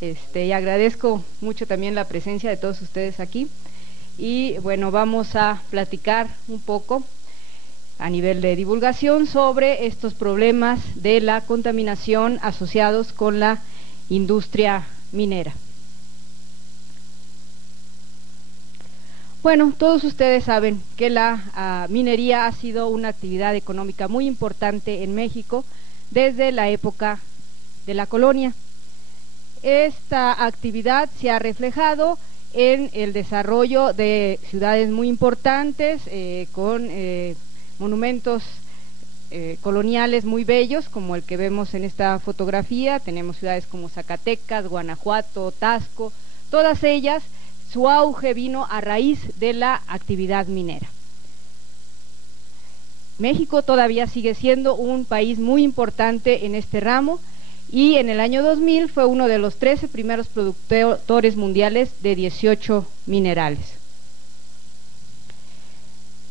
y agradezco mucho también la presencia de todos ustedes aquí. Y bueno, vamos a platicar un poco a nivel de divulgación sobre estos problemas de la contaminación asociados con la industria minera. Bueno, todos ustedes saben que la minería ha sido una actividad económica muy importante en México desde la época de la colonia. Esta actividad se ha reflejado en el desarrollo de ciudades muy importantes, con monumentos coloniales muy bellos, como el que vemos en esta fotografía. Tenemos ciudades como Zacatecas, Guanajuato, Taxco, todas ellas. Su auge vino a raíz de la actividad minera. México todavía sigue siendo un país muy importante en este ramo y en el año 2000 fue uno de los 13 primeros productores mundiales de 18 minerales.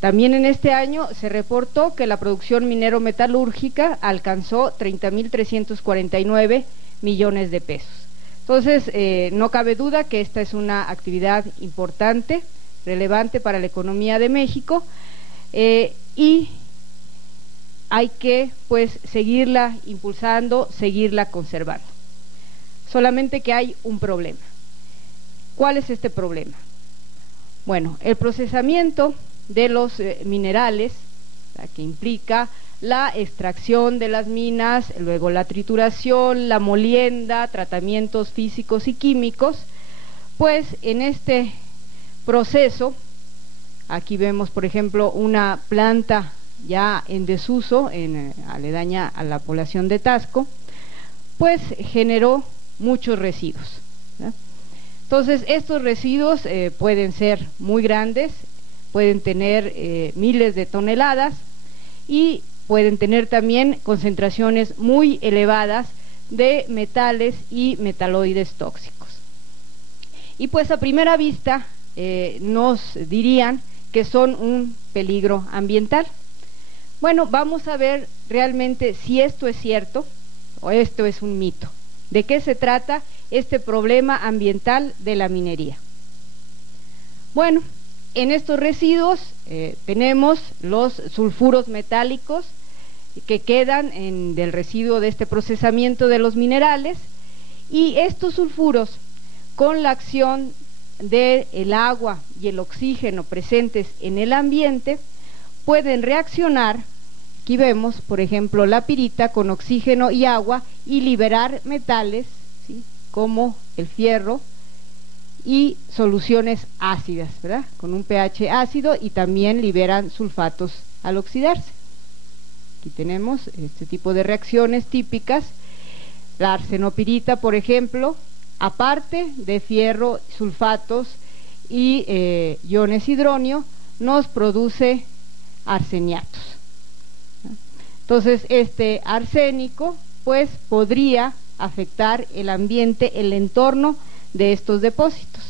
También en este año se reportó que la producción minero-metalúrgica alcanzó 30.349 millones de pesos. Entonces, no cabe duda que esta es una actividad importante, relevante para la economía de México, y hay que, pues, seguirla impulsando, seguirla conservando. Solamente que hay un problema. ¿Cuál es este problema? Bueno, el procesamiento de los minerales, que implica la extracción de las minas, luego la trituración, la molienda, tratamientos físicos y químicos, pues en este proceso, aquí vemos por ejemplo una planta ya en desuso, aledaña a la población de Taxco, pues generó muchos residuos, ¿no? Entonces estos residuos pueden ser muy grandes, pueden tener miles de toneladas y pueden tener también concentraciones muy elevadas de metales y metaloides tóxicos. Y pues a primera vista nos dirían que son un peligro ambiental. Bueno, vamos a ver realmente si esto es cierto o esto es un mito. ¿De qué se trata este problema ambiental de la minería? Bueno, en estos residuos tenemos los sulfuros metálicos que quedan del residuo de este procesamiento de los minerales, y estos sulfuros, con la acción del agua y el oxígeno presentes en el ambiente, pueden reaccionar. Aquí vemos, por ejemplo, la pirita con oxígeno y agua y liberar metales, ¿sí?, como el fierro, y soluciones ácidas, ¿verdad?, con un pH ácido, y también liberan sulfatos al oxidarse. Aquí tenemos este tipo de reacciones típicas. La arsenopirita, por ejemplo, aparte de fierro, sulfatos y iones hidronio, nos produce arseniatos. Entonces, este arsénico, pues, podría afectar el ambiente, el entorno de estos depósitos.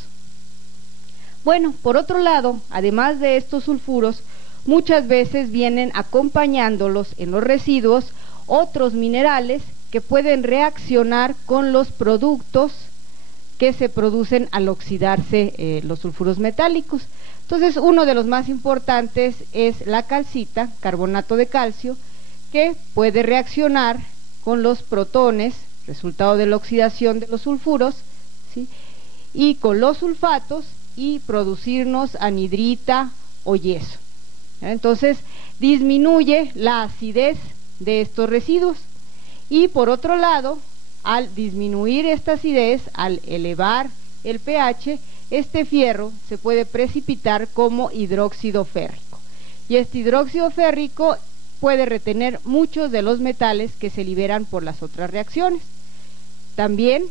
Bueno, por otro lado, además de estos sulfuros, muchas veces vienen acompañándolos en los residuos otros minerales que pueden reaccionar con los productos que se producen al oxidarse los sulfuros metálicos. Entonces, uno de los más importantes es la calcita, carbonato de calcio, que puede reaccionar con los protones, resultado de la oxidación de los sulfuros, ¿sí?, y con los sulfatos, y producirnos anhidrita o yeso. Entonces disminuye la acidez de estos residuos, y por otro lado, al disminuir esta acidez, al elevar el pH, este fierro se puede precipitar como hidróxido férrico, y este hidróxido férrico puede retener muchos de los metales que se liberan por las otras reacciones. También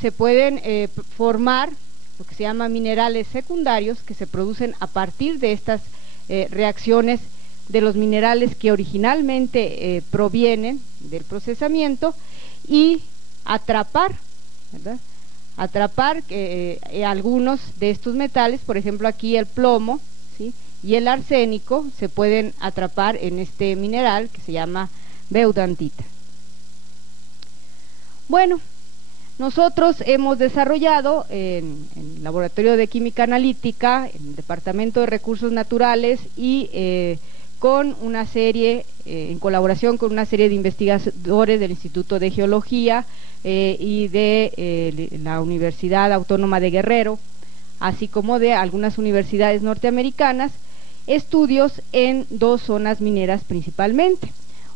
se pueden formar lo que se llama minerales secundarios, que se producen a partir de estas reacciones de los minerales que originalmente provienen del procesamiento, y atrapar, ¿verdad?, atrapar algunos de estos metales. Por ejemplo, aquí el plomo, ¿sí?, y el arsénico se pueden atrapar en este mineral que se llama beudantita. Bueno, Nosotros hemos desarrollado en el Laboratorio de Química Analítica, en el Departamento de Recursos Naturales y con una serie, en colaboración con una serie de investigadores del Instituto de Geología y de la Universidad Autónoma de Guerrero, así como de algunas universidades norteamericanas, estudios en dos zonas mineras principalmente.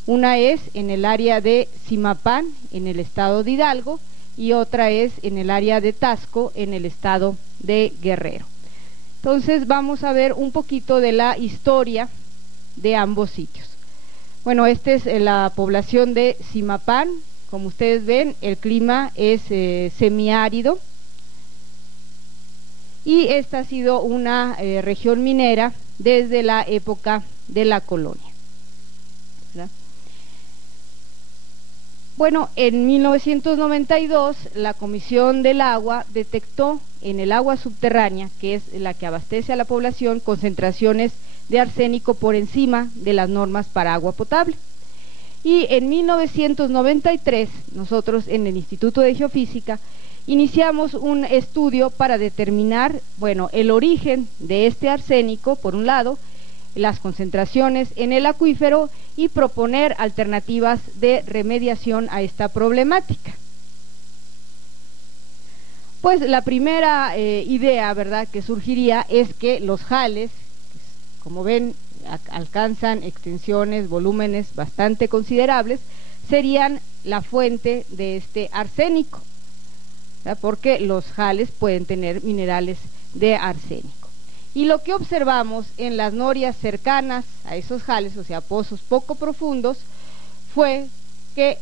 Una es en el área de Zimapán, en el estado de Hidalgo, y otra es en el área de Taxco, en el estado de Guerrero. Entonces vamos a ver un poquito de la historia de ambos sitios. Bueno, esta es la población de Zimapán. Como ustedes ven, el clima es semiárido, y esta ha sido una región minera desde la época de la colonia, ¿verdad? Bueno, en 1992 la Comisión del Agua detectó en el agua subterránea, que es la que abastece a la población, concentraciones de arsénico por encima de las normas para agua potable. Y en 1993 nosotros en el Instituto de Geofísica iniciamos un estudio para determinar, bueno, el origen de este arsénico, por un lado, las concentraciones en el acuífero y proponer alternativas de remediación a esta problemática. Pues la primera idea, ¿verdad?, que surgiría es que los jales, como ven, alcanzan extensiones, volúmenes bastante considerables, serían la fuente de este arsénico, ¿verdad?, porque los jales pueden tener minerales de arsénico. Y lo que observamos en las norias cercanas a esos jales, o sea, pozos poco profundos, fue que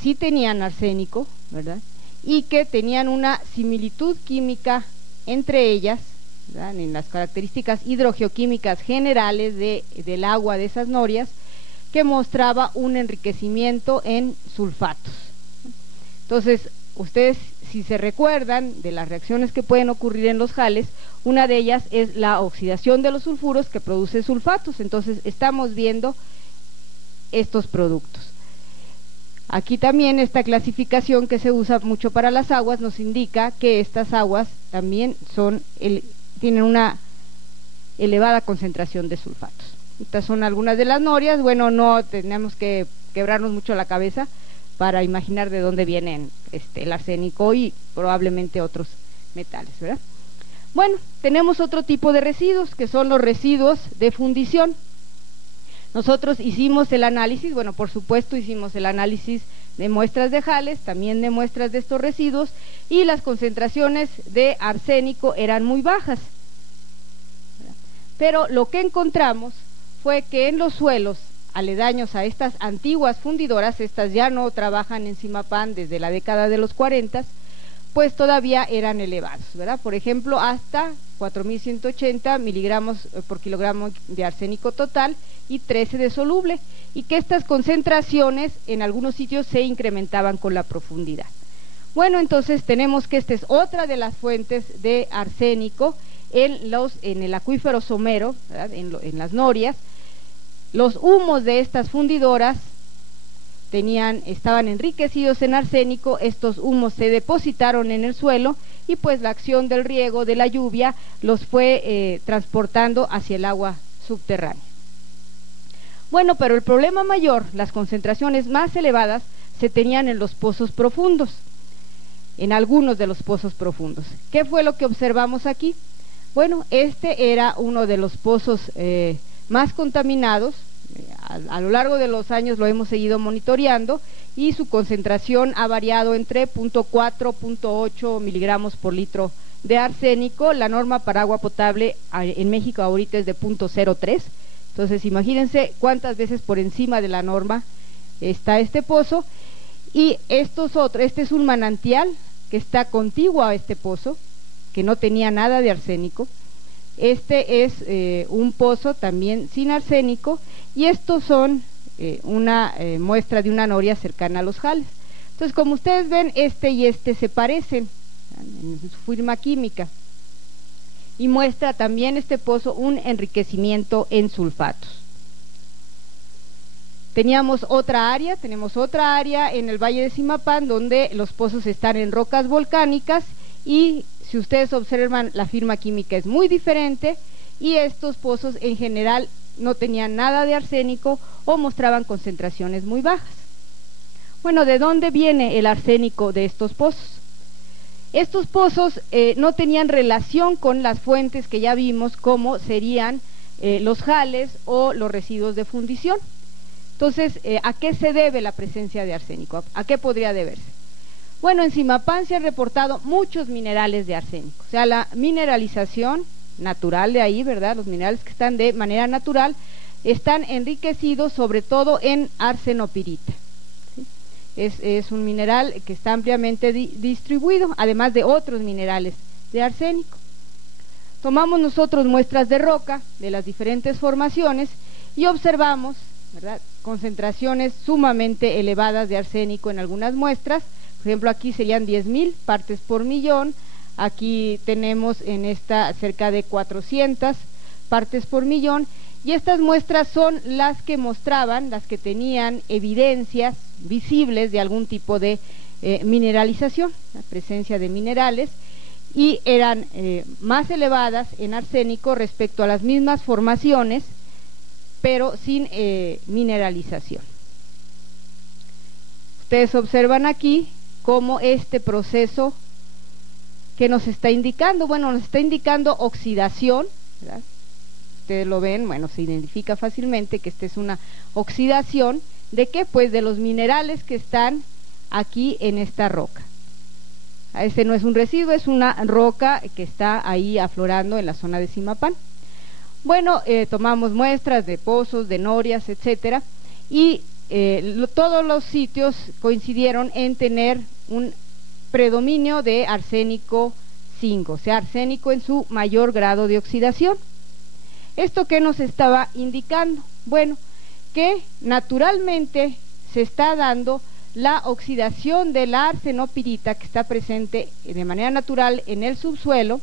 sí tenían arsénico, ¿verdad?, y que tenían una similitud química entre ellas, ¿verdad?, en las características hidrogeoquímicas generales del agua de esas norias, que mostraba un enriquecimiento en sulfatos. Entonces, ustedes, si se recuerdan de las reacciones que pueden ocurrir en los jales, una de ellas es la oxidación de los sulfuros que produce sulfatos. Entonces estamos viendo estos productos. Aquí también esta clasificación que se usa mucho para las aguas nos indica que estas aguas también tienen una elevada concentración de sulfatos. Estas son algunas de las norias. Bueno, no tenemos que quebrarnos mucho la cabeza para imaginar de dónde vienen el arsénico y probablemente otros metales, ¿verdad? Bueno, tenemos otro tipo de residuos, que son los residuos de fundición. Nosotros hicimos el análisis, bueno, por supuesto hicimos el análisis de muestras de jales, también de muestras de estos residuos, y las concentraciones de arsénico eran muy bajas, ¿verdad? Pero lo que encontramos fue que en los suelos aledaños a estas antiguas fundidoras, estas ya no trabajan en Zimapán desde la década de los 40, pues todavía eran elevados, ¿verdad? Por ejemplo, hasta 4.180 miligramos por kilogramo de arsénico total y 13 de soluble, y que estas concentraciones en algunos sitios se incrementaban con la profundidad. Bueno, entonces tenemos que esta es otra de las fuentes de arsénico en el acuífero somero, ¿verdad?, en las norias. Los humos de estas fundidoras estaban enriquecidos en arsénico. Estos humos se depositaron en el suelo y pues la acción del riego, de la lluvia, los fue transportando hacia el agua subterránea. Bueno, pero el problema mayor, las concentraciones más elevadas, se tenían en los pozos profundos, en algunos de los pozos profundos. ¿Qué fue lo que observamos aquí? Bueno, este era uno de los pozos más contaminados. A lo largo de los años lo hemos seguido monitoreando y su concentración ha variado entre 0.4, 0.8 miligramos por litro de arsénico. La norma para agua potable en México ahorita es de 0.03, entonces imagínense cuántas veces por encima de la norma está este pozo. Y este es un manantial que está contiguo a este pozo, que no tenía nada de arsénico. Este es un pozo también sin arsénico, y estos son una muestra de una noria cercana a los jales. Entonces, como ustedes ven, este y este se parecen en su firma química, y muestra también este pozo un enriquecimiento en sulfatos. tenemos otra área en el Valle de Zimapán, donde los pozos están en rocas volcánicas, y si ustedes observan, la firma química es muy diferente, y estos pozos en general no tenían nada de arsénico o mostraban concentraciones muy bajas. Bueno, ¿de dónde viene el arsénico de estos pozos? Estos pozos no tenían relación con las fuentes que ya vimos, como serían los jales o los residuos de fundición. Entonces, ¿a qué se debe la presencia de arsénico? ¿A qué podría deberse? Bueno, en Zimapán se han reportado muchos minerales de arsénico, o sea, la mineralización natural de ahí, ¿verdad? Los minerales que están de manera natural están enriquecidos sobre todo en arsenopirita. ¿Sí? Es un mineral que está ampliamente distribuido, además de otros minerales de arsénico. Tomamos nosotros muestras de roca de las diferentes formaciones y observamos, ¿verdad?, concentraciones sumamente elevadas de arsénico en algunas muestras. Por ejemplo, aquí serían 10.000 partes por millón, aquí tenemos en esta cerca de 400 partes por millón, y estas muestras son las que mostraban, las que tenían evidencias visibles de algún tipo de mineralización, la presencia de minerales, y eran más elevadas en arsénico respecto a las mismas formaciones, pero sin mineralización. Ustedes observan aquí cómo este proceso que nos está indicando, bueno, nos está indicando oxidación, ¿verdad? Ustedes lo ven, bueno, se identifica fácilmente que esta es una oxidación, ¿de qué? Pues de los minerales que están aquí en esta roca. Este no es un residuo, es una roca que está ahí aflorando en la zona de Zimapán. Bueno, tomamos muestras de pozos, de norias, etcétera, y todos los sitios coincidieron en tener un predominio de arsénico 5, o sea, arsénico en su mayor grado de oxidación. ¿Esto qué nos estaba indicando? Bueno, que naturalmente se está dando la oxidación de la arsenopirita que está presente de manera natural en el subsuelo,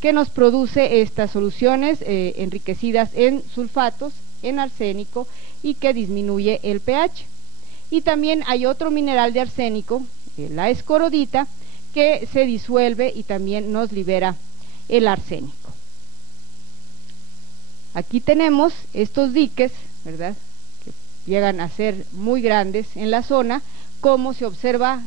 que nos produce estas soluciones enriquecidas en sulfatos, en arsénico, y que disminuye el pH. Y también hay otro mineral de arsénico, la escorodita, que se disuelve y también nos libera el arsénico. Aquí tenemos estos diques, ¿verdad?, que llegan a ser muy grandes en la zona, cómo se observa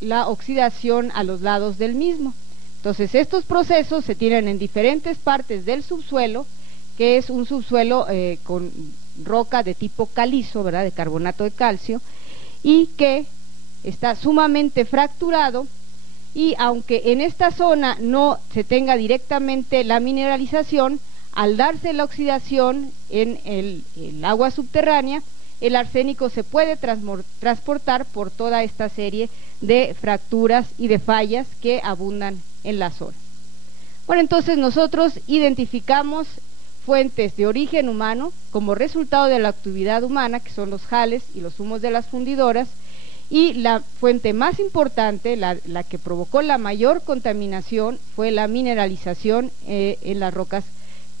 la oxidación a los lados del mismo. Entonces, estos procesos se tienen en diferentes partes del subsuelo, que es un subsuelo con roca de tipo calizo, ¿verdad?, de carbonato de calcio, y que está sumamente fracturado, y aunque en esta zona no se tenga directamente la mineralización, al darse la oxidación en el agua subterránea, el arsénico se puede transportar por toda esta serie de fracturas y de fallas que abundan en la zona. Bueno, entonces nosotros identificamos fuentes de origen humano como resultado de la actividad humana, que son los jales y los humos de las fundidoras, y la fuente más importante, la que provocó la mayor contaminación, fue la mineralización en las rocas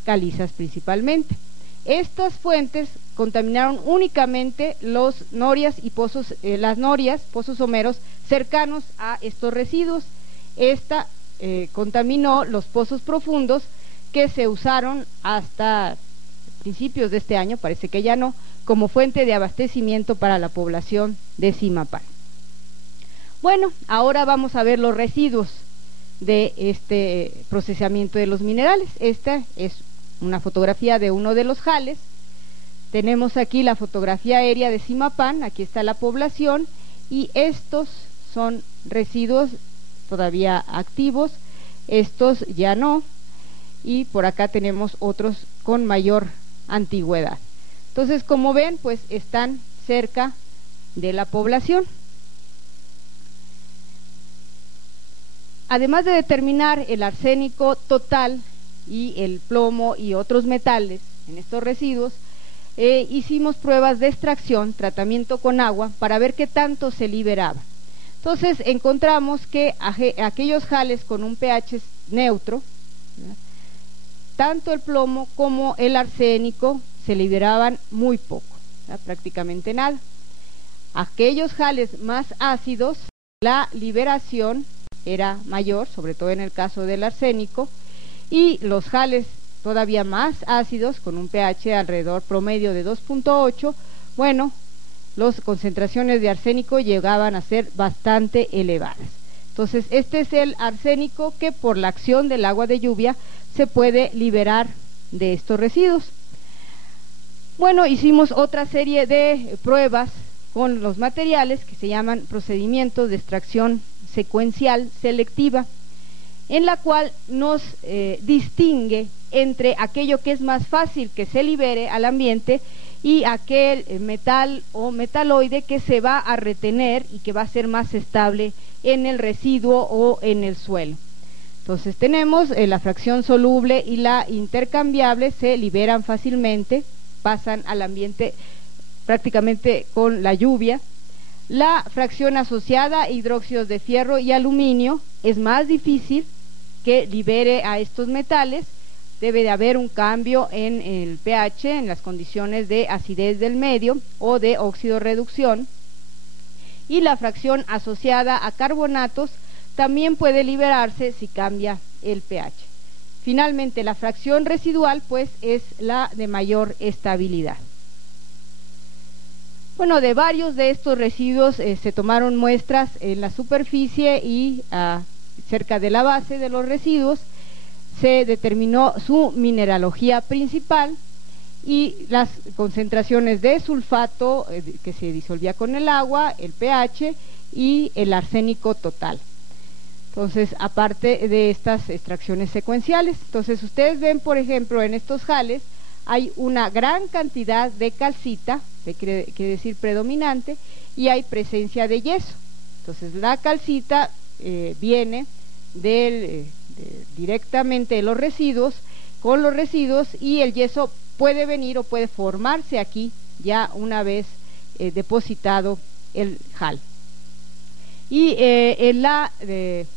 calizas principalmente. Estas fuentes contaminaron únicamente los norias y pozos, las norias, pozos someros cercanos a estos residuos. Esta contaminó los pozos profundos que se usaron hasta principios de este año, parece que ya no, como fuente de abastecimiento para la población de Zimapán. Bueno, ahora vamos a ver los residuos de este procesamiento de los minerales. Esta es una fotografía de uno de los jales. Tenemos aquí la fotografía aérea de Zimapán, aquí está la población, y estos son residuos todavía activos, estos ya no, y por acá tenemos otros con mayor antigüedad. Entonces, como ven, pues están cerca de la población. Además de determinar el arsénico total y el plomo y otros metales en estos residuos, hicimos pruebas de extracción, tratamiento con agua, para ver qué tanto se liberaba. Entonces encontramos que aquellos jales con un pH neutro, ¿verdad?, tanto el plomo como el arsénico se liberaban muy poco. prácticamente nada. Aquellos jales más ácidos, la liberación era mayor, sobre todo en el caso del arsénico, y los jales todavía más ácidos, con un pH alrededor promedio de 2.8, bueno, las concentraciones de arsénico llegaban a ser bastante elevadas. Entonces, este es el arsénico que por la acción del agua de lluvia se puede liberar de estos residuos. Bueno, hicimos otra serie de pruebas con los materiales que se llaman procedimientos de extracción secuencial selectiva, en la cual nos distingue entre aquello que es más fácil que se libere al ambiente y aquel metal o metaloide que se va a retener y que va a ser más estable en el residuo o en el suelo. Entonces tenemos la fracción soluble y la intercambiable, se liberan fácilmente, pasan al ambiente prácticamente con la lluvia. La fracción asociada a hidróxidos de fierro y aluminio es más difícil que libere a estos metales, debe de haber un cambio en el pH, en las condiciones de acidez del medio o de oxidorreducción, y la fracción asociada a carbonatos también puede liberarse si cambia el pH. Finalmente, la fracción residual pues es la de mayor estabilidad. Bueno, de varios de estos residuos se tomaron muestras en la superficie y cerca de la base de los residuos. Se determinó su mineralogía principal y las concentraciones de sulfato que se disolvía con el agua, el pH y el arsénico total. Entonces, aparte de estas extracciones secuenciales, entonces ustedes ven, por ejemplo, en estos jales hay una gran cantidad de calcita, que quiere decir predominante, y hay presencia de yeso. Entonces, la calcita viene directamente de los residuos, con los residuos, y el yeso puede venir o puede formarse aquí ya una vez depositado el jal. Y en la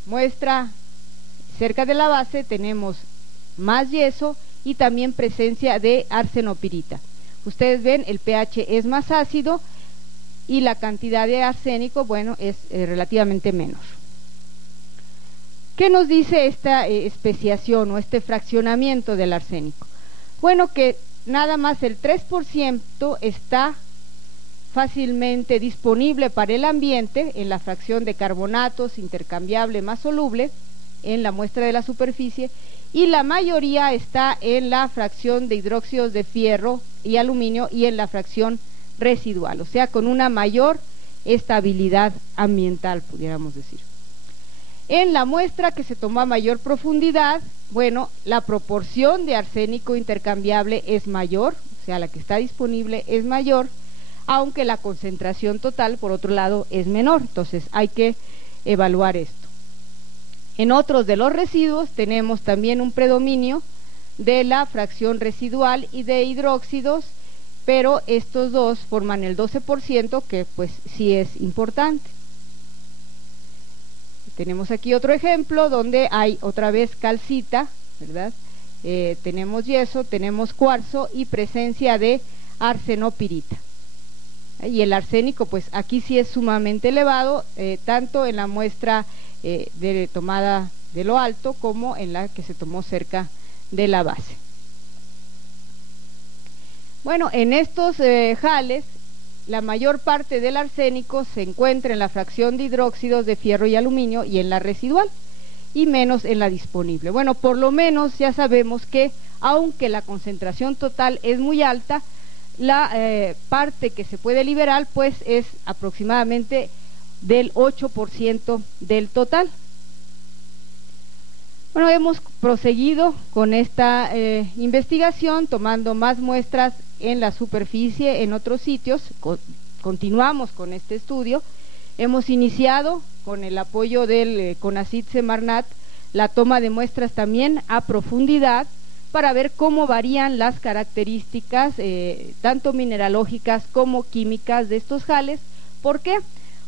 muestra cerca de la base tenemos más yeso y también presencia de arsenopirita. Ustedes ven, el pH es más ácido y la cantidad de arsénico, bueno, es relativamente menor. ¿Qué nos dice esta especiación o este fraccionamiento del arsénico? Bueno, que nada más el 3% está fácilmente disponible para el ambiente en la fracción de carbonatos intercambiable más soluble en la muestra de la superficie, y la mayoría está en la fracción de hidróxidos de fierro y aluminio y en la fracción residual, o sea, con una mayor estabilidad ambiental, pudiéramos decir. En la muestra que se tomó a mayor profundidad, bueno, la proporción de arsénico intercambiable es mayor, o sea, la que está disponible es mayor, aunque la concentración total, por otro lado, es menor. Entonces hay que evaluar esto. En otros de los residuos tenemos también un predominio de la fracción residual y de hidróxidos, pero estos dos forman el 12%, que pues sí es importante. Tenemos aquí otro ejemplo donde hay otra vez calcita, ¿verdad? Tenemos yeso, tenemos cuarzo y presencia de arsenopirita. Y el arsénico, pues aquí sí es sumamente elevado, tanto en la muestra tomada de lo alto como en la que se tomó cerca de la base. Bueno, en estos jales, la mayor parte del arsénico se encuentra en la fracción de hidróxidos de fierro y aluminio y en la residual, y menos en la disponible. Bueno, por lo menos ya sabemos que, aunque la concentración total es muy alta, la parte que se puede liberar pues es aproximadamente del 8% del total. Bueno, hemos proseguido con esta investigación, tomando más muestras en la superficie, en otros sitios. Continuamos con este estudio. Hemos iniciado con el apoyo del CONACYT Semarnat la toma de muestras también a profundidad para ver cómo varían las características tanto mineralógicas como químicas de estos jales. ¿Por qué?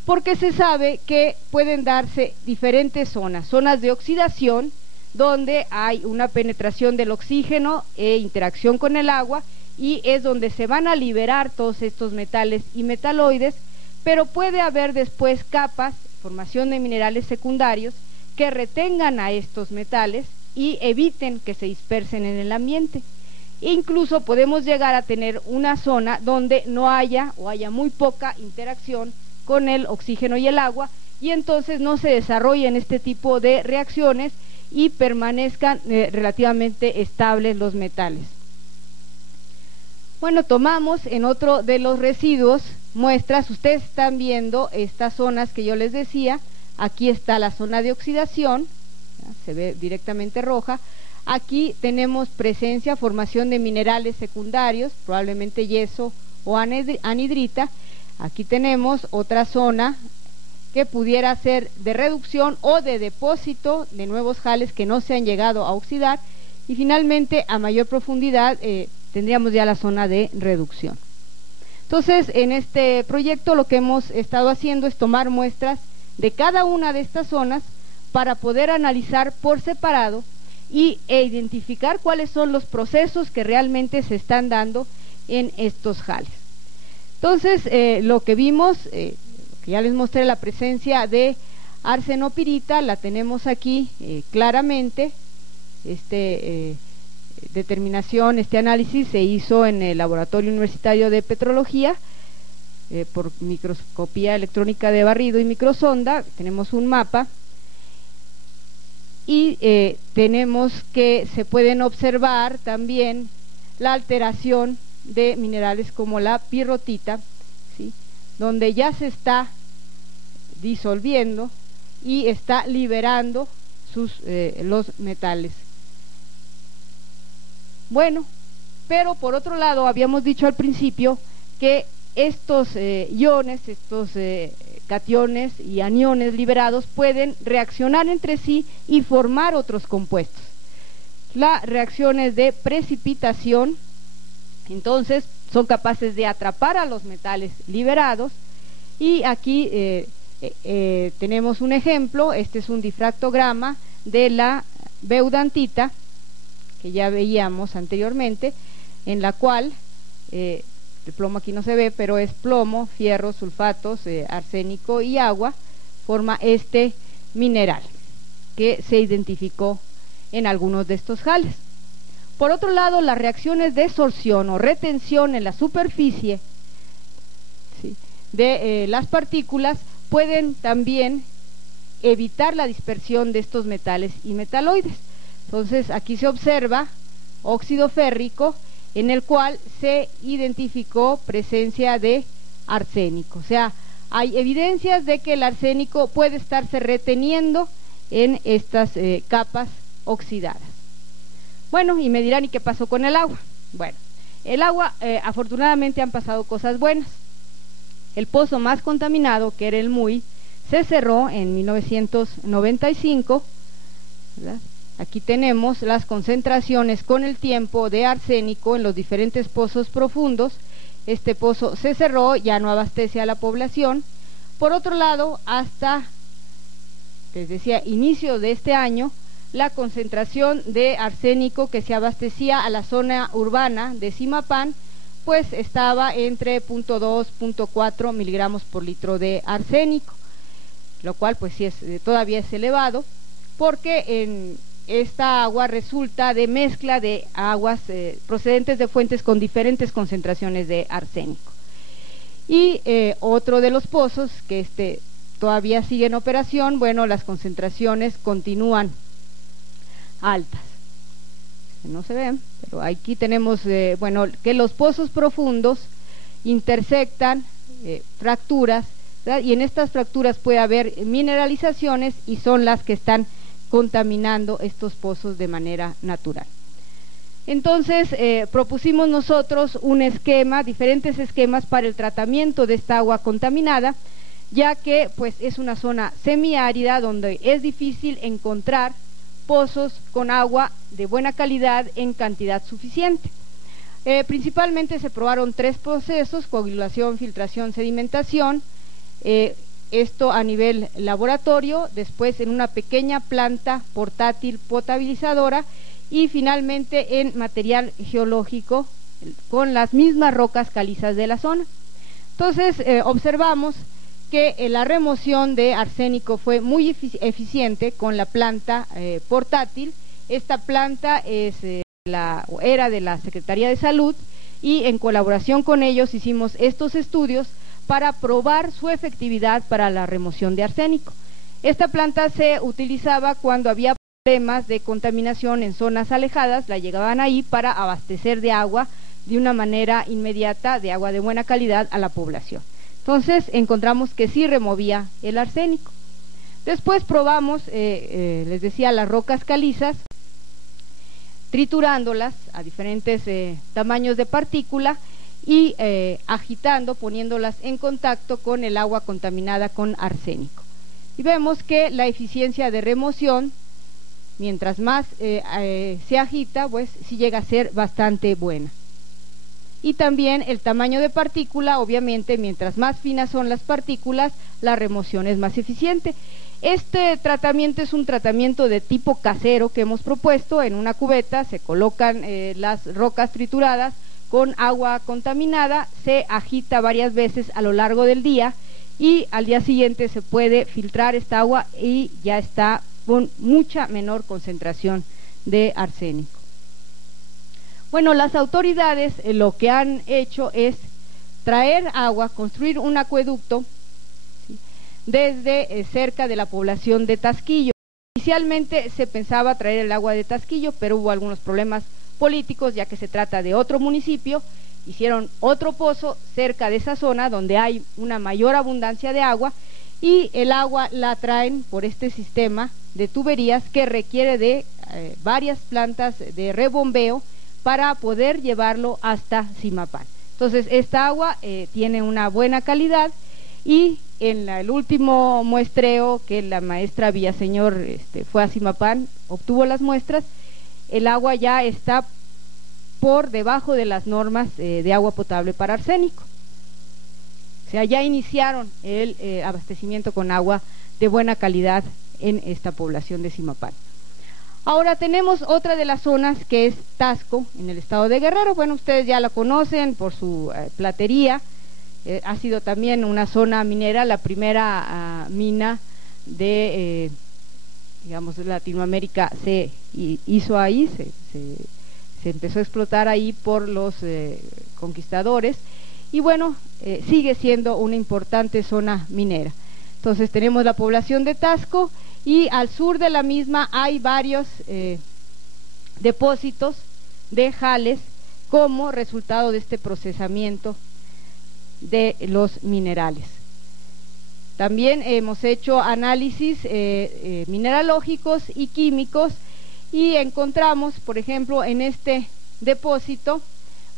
Porque se sabe que pueden darse diferentes zonas de oxidación, donde hay una penetración del oxígeno e interacción con el agua, y es donde se van a liberar todos estos metales y metaloides, pero puede haber después capas, formación de minerales secundarios, que retengan a estos metales y eviten que se dispersen en el ambiente. Incluso podemos llegar a tener una zona donde no haya o haya muy poca interacción con el oxígeno y el agua, y entonces no se desarrollen este tipo de reacciones y permanezcan relativamente estables los metales. Bueno, tomamos en otro de los residuos muestras. Ustedes están viendo estas zonas que yo les decía. Aquí está la zona de oxidación, ¿ya? Se ve directamente roja. Aquí tenemos presencia, formación de minerales secundarios, probablemente yeso o anhidrita. Aquí tenemos otra zona que pudiera ser de reducción o de depósito de nuevos jales que no se han llegado a oxidar, y finalmente a mayor profundidad tendríamos ya la zona de reducción. Entonces, en este proyecto lo que hemos estado haciendo es tomar muestras de cada una de estas zonas para poder analizar por separado e identificar cuáles son los procesos que realmente se están dando en estos jales. Entonces, lo que vimos, que ya les mostré, la presencia de arsenopirita, la tenemos aquí claramente. Determinación, este análisis se hizo en el Laboratorio Universitario de Petrología por microscopía electrónica de barrido y microsonda. Tenemos un mapa y tenemos que se pueden observar también la alteración de minerales como la pirrotita, ¿sí?, donde ya se está disolviendo y está liberando los metales. Bueno, pero por otro lado habíamos dicho al principio que estos iones, estos cationes y aniones liberados pueden reaccionar entre sí y formar otros compuestos. Las reacciones de precipitación, entonces, son capaces de atrapar a los metales liberados, y aquí tenemos un ejemplo. Este es un difractograma de la beudantita, que ya veíamos anteriormente, en la cual el plomo aquí no se ve, pero es plomo, fierro, sulfatos, arsénico y agua, forma este mineral que se identificó en algunos de estos jales. Por otro lado, las reacciones de sorción o retención en la superficie, ¿sí?, de las partículas pueden también evitar la dispersión de estos metales y metaloides. Entonces, aquí se observa óxido férrico, en el cual se identificó presencia de arsénico. O sea, hay evidencias de que el arsénico puede estarse reteniendo en estas capas oxidadas. Bueno, y me dirán, ¿y qué pasó con el agua? Bueno, el agua, afortunadamente han pasado cosas buenas. El pozo más contaminado, que era el Muy, se cerró en 1995, ¿verdad? Aquí tenemos las concentraciones con el tiempo de arsénico en los diferentes pozos profundos. Este pozo se cerró, ya no abastece a la población. Por otro lado, hasta, les decía, inicio de este año, la concentración de arsénico que se abastecía a la zona urbana de Zimapán, pues estaba entre 0.2, 0.4 miligramos por litro de arsénico, lo cual pues sí todavía es elevado, porque en esta agua resulta de mezcla de aguas procedentes de fuentes con diferentes concentraciones de arsénico. Y otro de los pozos que todavía sigue en operación, bueno, las concentraciones continúan altas. No se ven, pero aquí tenemos, bueno, que los pozos profundos intersectan fracturas, ¿verdad? Y en estas fracturas puede haber mineralizaciones y son las que están contaminando estos pozos de manera natural. Entonces, propusimos nosotros un esquema, diferentes esquemas para el tratamiento de esta agua contaminada, ya que pues es una zona semiárida donde es difícil encontrar pozos con agua de buena calidad en cantidad suficiente. Principalmente se probaron 3 procesos: coagulación, filtración, sedimentación, esto a nivel laboratorio, después en una pequeña planta portátil potabilizadora y finalmente en material geológico con las mismas rocas calizas de la zona. Entonces observamos que la remoción de arsénico fue muy eficiente con la planta portátil. Esta planta era de la Secretaría de Salud, y en colaboración con ellos hicimos estos estudios para probar su efectividad para la remoción de arsénico. Esta planta se utilizaba cuando había problemas de contaminación en zonas alejadas, la llegaban ahí para abastecer de agua de una manera inmediata, de agua de buena calidad, a la población. Entonces encontramos que sí removía el arsénico. Después probamos, les decía, las rocas calizas, triturándolas a diferentes tamaños de partícula y agitando, poniéndolas en contacto con el agua contaminada con arsénico. Y vemos que la eficiencia de remoción, mientras más se agita, pues sí llega a ser bastante buena. Y también el tamaño de partícula, obviamente, mientras más finas son las partículas, la remoción es más eficiente. Este tratamiento es un tratamiento de tipo casero que hemos propuesto. En una cubeta se colocan las rocas trituradas con agua contaminada, se agita varias veces a lo largo del día y al día siguiente se puede filtrar esta agua y ya está con mucha menor concentración de arsénico. Bueno, las autoridades lo que han hecho es traer agua, construir un acueducto, ¿sí?, desde cerca de la población de Tasquillo. Inicialmente se pensaba traer el agua de Tasquillo, pero hubo algunos problemas políticos, ya que se trata de otro municipio. Hicieron otro pozo cerca de esa zona donde hay una mayor abundancia de agua, y el agua la traen por este sistema de tuberías que requiere de varias plantas de rebombeo para poder llevarlo hasta Zimapán. Entonces esta agua tiene una buena calidad, y en el último muestreo que la maestra Villaseñor fue a Zimapán, obtuvo las muestras, el agua ya está por debajo de las normas de agua potable para arsénico. O sea, ya iniciaron el abastecimiento con agua de buena calidad en esta población de Zimapán. Ahora tenemos otra de las zonas, que es Tasco, en el estado de Guerrero. Bueno, ustedes ya la conocen por su platería. Ha sido también una zona minera, la primera mina de, digamos, Latinoamérica se hizo ahí, se empezó a explotar ahí por los conquistadores, y bueno, sigue siendo una importante zona minera. Entonces tenemos la población de Tasco, y al sur de la misma hay varios depósitos de jales como resultado de este procesamiento de los minerales. También hemos hecho análisis mineralógicos y químicos, y encontramos, por ejemplo, en este depósito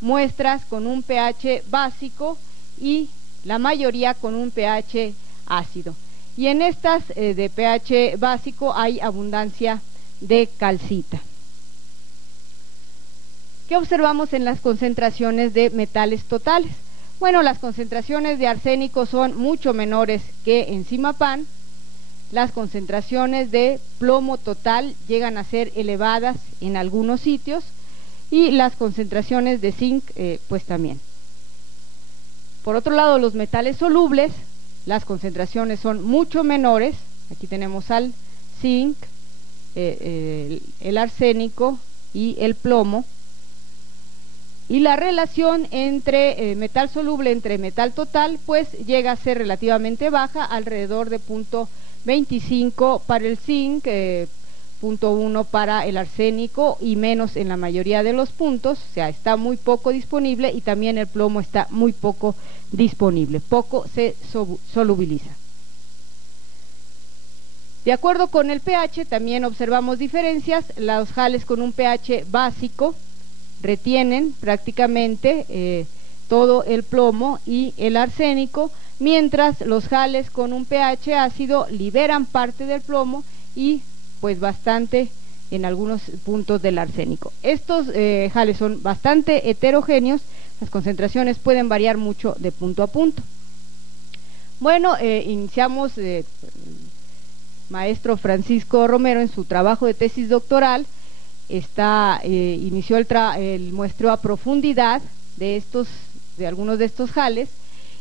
muestras con un pH básico y la mayoría con un pH ácido. Y en estas de pH básico hay abundancia de calcita. ¿Qué observamos en las concentraciones de metales totales? Bueno, las concentraciones de arsénico son mucho menores que en Zimapán. Las concentraciones de plomo total llegan a ser elevadas en algunos sitios, y las concentraciones de zinc pues también. Por otro lado, los metales solubles, las concentraciones son mucho menores. Aquí tenemos al zinc, el arsénico y el plomo, y la relación entre metal soluble entre metal total pues llega a ser relativamente baja, alrededor de 0.25 para el zinc, 0.1 para el arsénico, y menos en la mayoría de los puntos. O sea, está muy poco disponible, y también el plomo está muy poco disponible, poco se solubiliza. De acuerdo con el pH también observamos diferencias. Los jales con un pH básico retienen prácticamente todo el plomo y el arsénico, mientras los jales con un pH ácido liberan parte del plomo y pues bastante en algunos puntos del arsénico. Estos jales son bastante heterogéneos, las concentraciones pueden variar mucho de punto a punto. Bueno, iniciamos maestro Francisco Romero en su trabajo de tesis doctoral inició el muestreo a profundidad de algunos de estos jales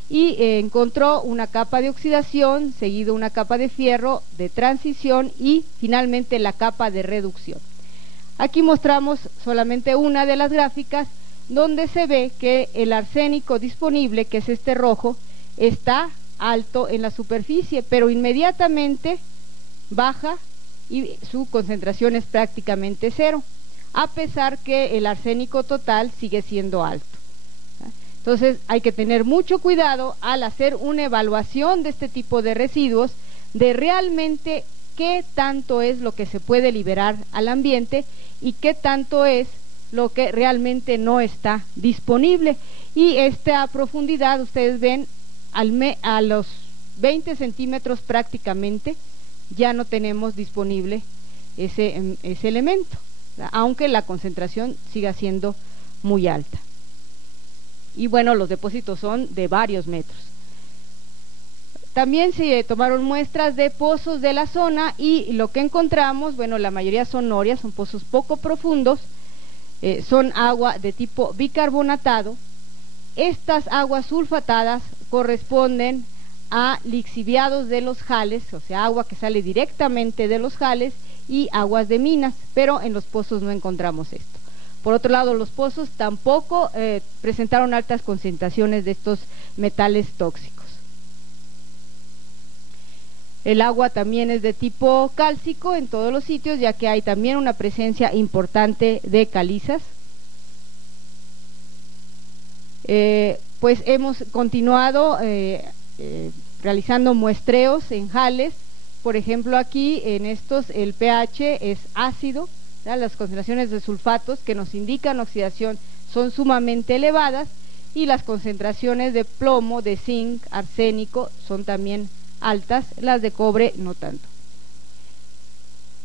y encontró una capa de oxidación, seguido una capa de fierro de transición y finalmente la capa de reducción. Aquí mostramos solamente una de las gráficas donde se ve que el arsénico disponible, que es este rojo, está alto en la superficie, pero inmediatamente baja y su concentración es prácticamente cero, a pesar que el arsénico total sigue siendo alto. Entonces hay que tener mucho cuidado al hacer una evaluación de este tipo de residuos, de realmente qué tanto es lo que se puede liberar al ambiente y qué tanto es lo que realmente no está disponible. Y esta profundidad, ustedes ven, a los 20 centímetros prácticamente ya no tenemos disponible ese elemento, aunque la concentración siga siendo muy alta. Y bueno, los depósitos son de varios metros. También se tomaron muestras de pozos de la zona y lo que encontramos, bueno, la mayoría son norias, son pozos poco profundos, son agua de tipo bicarbonatado. Estas aguas sulfatadas corresponden a lixiviados de los jales, o sea, agua que sale directamente de los jales y aguas de minas, pero en los pozos no encontramos esto. Por otro lado, los pozos tampoco presentaron altas concentraciones de estos metales tóxicos. El agua también es de tipo cálcico en todos los sitios, ya que hay también una presencia importante de calizas. Pues hemos continuado realizando muestreos en jales. Por ejemplo, aquí en estos el pH es ácido, ¿verdad? Las concentraciones de sulfatos que nos indican oxidación son sumamente elevadas y las concentraciones de plomo, de zinc, arsénico son también altas, las de cobre no tanto.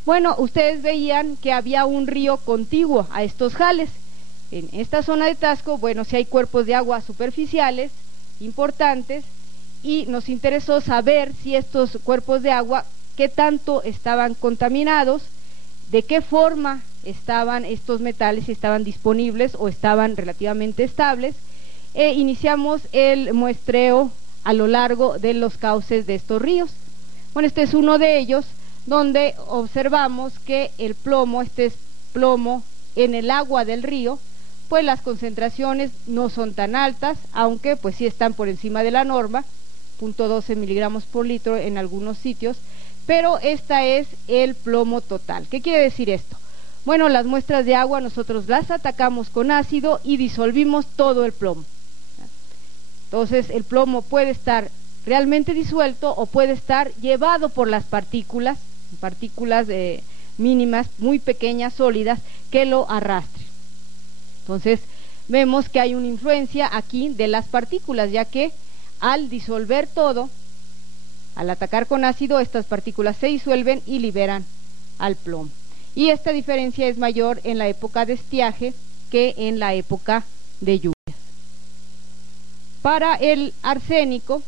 Bueno, ustedes veían que había un río contiguo a estos jales. En esta zona de Taxco, bueno, sí hay cuerpos de agua superficiales importantes y nos interesó saber si estos cuerpos de agua, qué tanto estaban contaminados, de qué forma estaban estos metales, si estaban disponibles o estaban relativamente estables. Iniciamos el muestreo a lo largo de los cauces de estos ríos. Bueno, este es uno de ellos, donde observamos que el plomo, este es plomo en el agua del río, pues las concentraciones no son tan altas, aunque pues sí están por encima de la norma, 0.12 miligramos por litro en algunos sitios, pero esta es el plomo total. ¿Qué quiere decir esto? Bueno, las muestras de agua nosotros las atacamos con ácido y disolvimos todo el plomo. Entonces el plomo puede estar realmente disuelto o puede estar llevado por las partículas mínimas, muy pequeñas, sólidas, que lo arrastren. Entonces vemos que hay una influencia aquí de las partículas, ya que al disolver todo, al atacar con ácido, estas partículas se disuelven y liberan al plomo. Y esta diferencia es mayor en la época de estiaje que en la época de lluvias. Para el arsénico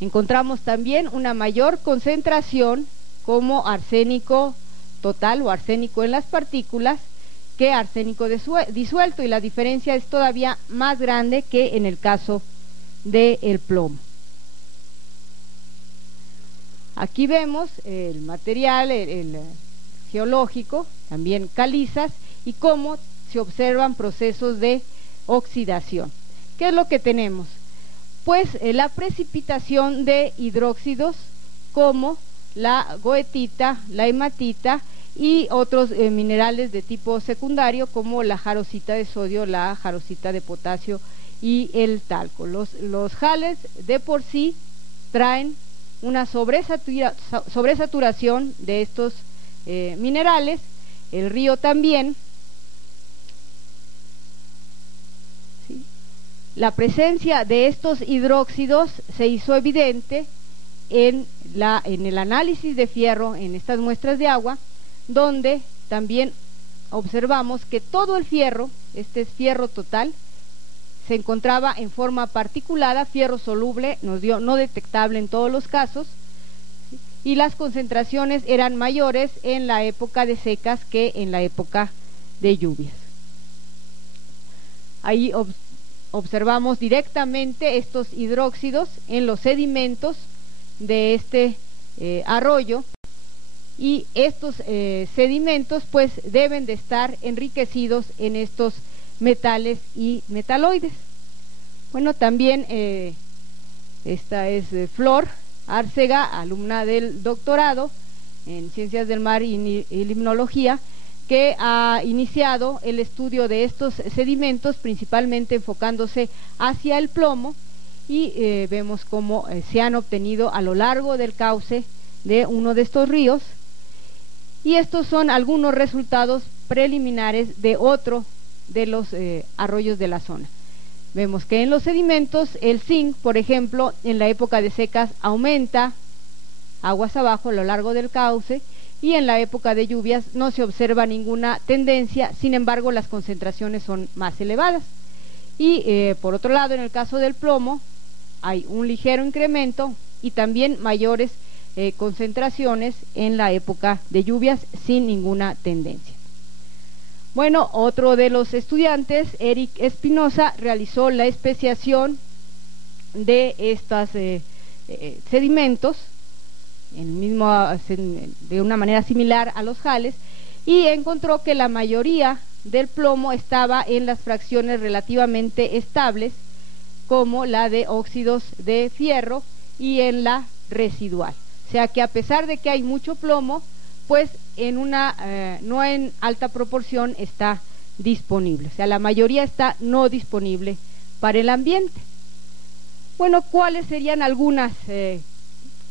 encontramos también una mayor concentración como arsénico total o arsénico en las partículas que arsénico disuelto, y la diferencia es todavía más grande que en el caso del plomo. Aquí vemos el material, el geológico, también calizas, y cómo se observan procesos de oxidación. ¿Qué es lo que tenemos? Pues la precipitación de hidróxidos como la goetita, la hematita y otros minerales de tipo secundario como la jarosita de sodio, la jarosita de potasio y el talco. Los jales de por sí traen una sobresaturación de estos minerales, el río también. ¿Sí? La presencia de estos hidróxidos se hizo evidente en el análisis de fierro en estas muestras de agua, donde también observamos que todo el fierro, este es fierro total, se encontraba en forma particulada, fierro soluble, nos dio no detectable en todos los casos, ¿sí? y las concentraciones eran mayores en la época de secas que en la época de lluvias. Ahí observamos directamente estos hidróxidos en los sedimentos de este arroyo, y estos sedimentos pues deben de estar enriquecidos en estos metales y metaloides. Bueno, también esta es Flor Árcega, alumna del doctorado en Ciencias del Mar y Limnología, que ha iniciado el estudio de estos sedimentos, principalmente enfocándose hacia el plomo, y vemos cómo se han obtenido a lo largo del cauce de uno de estos ríos, y estos son algunos resultados preliminares de otro de los arroyos de la zona. Vemos que en los sedimentos el zinc, por ejemplo, en la época de secas aumenta aguas abajo a lo largo del cauce, y en la época de lluvias no se observa ninguna tendencia, sin embargo las concentraciones son más elevadas. Y por otro lado, en el caso del plomo hay un ligero incremento y también mayores concentraciones en la época de lluvias sin ninguna tendencia. Bueno, otro de los estudiantes, Eric Espinosa, realizó la especiación de estos sedimentos de una manera similar a los jales, y encontró que la mayoría del plomo estaba en las fracciones relativamente estables, como la de óxidos de fierro, y en la residual. O sea que a pesar de que hay mucho plomo, pues no en alta proporción está disponible. O sea, la mayoría está no disponible para el ambiente. Bueno, ¿cuáles serían algunas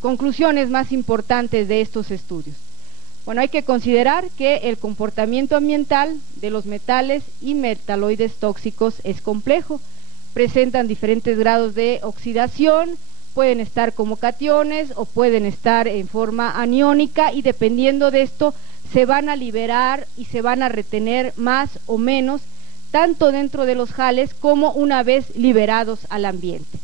conclusiones más importantes de estos estudios? Bueno, hay que considerar que el comportamiento ambiental de los metales y metaloides tóxicos es complejo. Presentan diferentes grados de oxidación, pueden estar como cationes o pueden estar en forma aniónica, y dependiendo de esto se van a liberar y se van a retener más o menos, tanto dentro de los jales como una vez liberados al ambiente.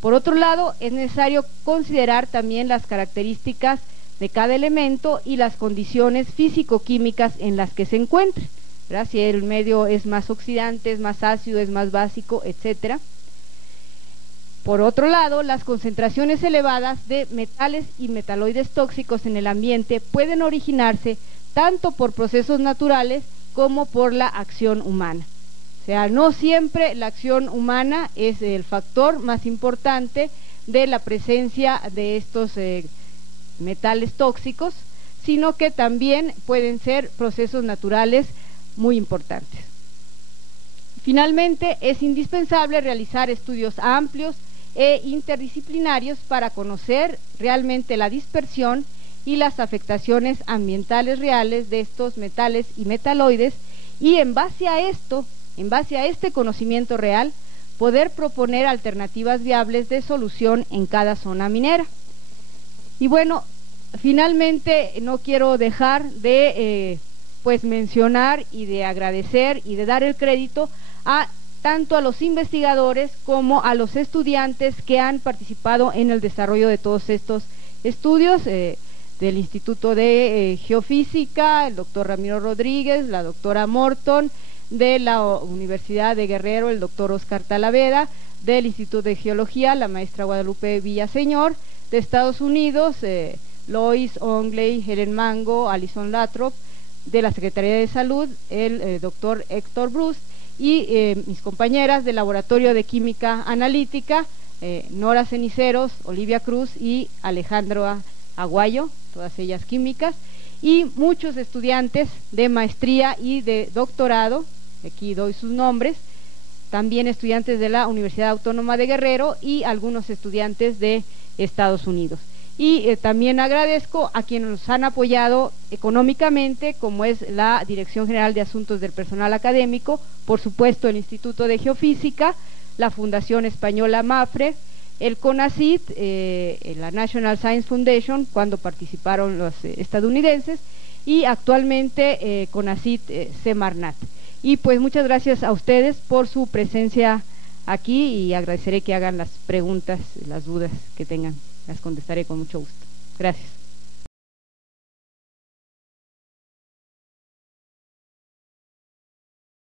Por otro lado, es necesario considerar también las características de cada elemento y las condiciones físico-químicas en las que se encuentren, ¿verdad? Si el medio es más oxidante, es más ácido, es más básico, etcétera. Por otro lado, las concentraciones elevadas de metales y metaloides tóxicos en el ambiente pueden originarse tanto por procesos naturales como por la acción humana. O sea, no siempre la acción humana es el factor más importante de la presencia de estos metales tóxicos, sino que también pueden ser procesos naturales muy importantes. Finalmente, es indispensable realizar estudios amplios e interdisciplinarios para conocer realmente la dispersión y las afectaciones ambientales reales de estos metales y metaloides, y en base a este conocimiento real, poder proponer alternativas viables de solución en cada zona minera. Y bueno, finalmente no quiero dejar de mencionar y de agradecer y de dar el crédito tanto a los investigadores como a los estudiantes que han participado en el desarrollo de todos estos estudios, del Instituto de Geofísica, el doctor Ramiro Rodríguez, la doctora Morton, de la Universidad de Guerrero, el doctor Oscar Talavera, del Instituto de Geología, la maestra Guadalupe Villaseñor, de Estados Unidos, Lois Ongley, Helen Mango, Alison Latrop, de la Secretaría de Salud, el doctor Héctor Bruce, y mis compañeras del Laboratorio de Química Analítica, Nora Ceniceros, Olivia Cruz y Alejandro Aguayo, todas ellas químicas, y muchos estudiantes de maestría y de doctorado, aquí doy sus nombres, también estudiantes de la Universidad Autónoma de Guerrero y algunos estudiantes de Estados Unidos. Y también agradezco a quienes nos han apoyado económicamente, como es la Dirección General de Asuntos del Personal Académico, por supuesto el Instituto de Geofísica, la Fundación Española MAFRE, el CONACYT, la National Science Foundation, cuando participaron los estadounidenses, y actualmente CONACYT Semarnat. Y pues muchas gracias a ustedes por su presencia aquí, y agradeceré que hagan las preguntas, las dudas que tengan. Las contestaré con mucho gusto. Gracias.